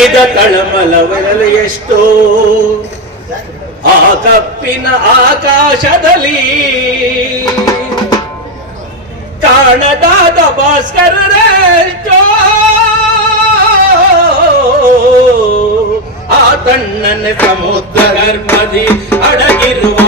ಅಡಗಿದ ತಳಮಲವರಲು ಎಷ್ಟೋ ಆ ಕಪ್ಪಿನ ಆಕಾಶದಲ್ಲಿ ಕಾಣದಾದ ಭಾಸ್ಕರರೆಷ್ಟೋ ಆ ತಣ್ಣನೆ ಸಮುದ್ರ ಗರ್ಭದಿ ಅಡಗಿರುವ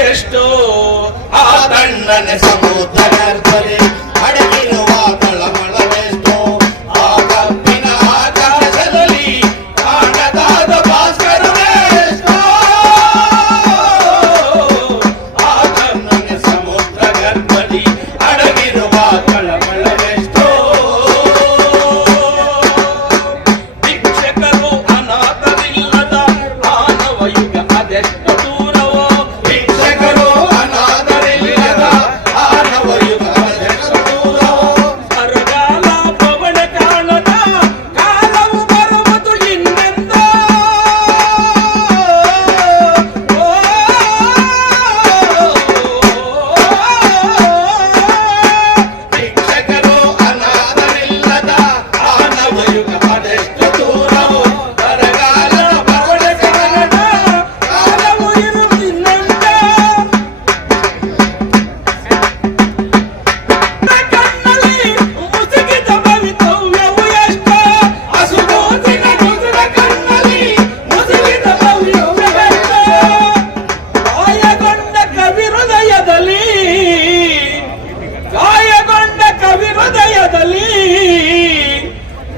ಎಷ್ಟೋ ಆ ತಣ್ಣನೆ ಸಮುದ್ರ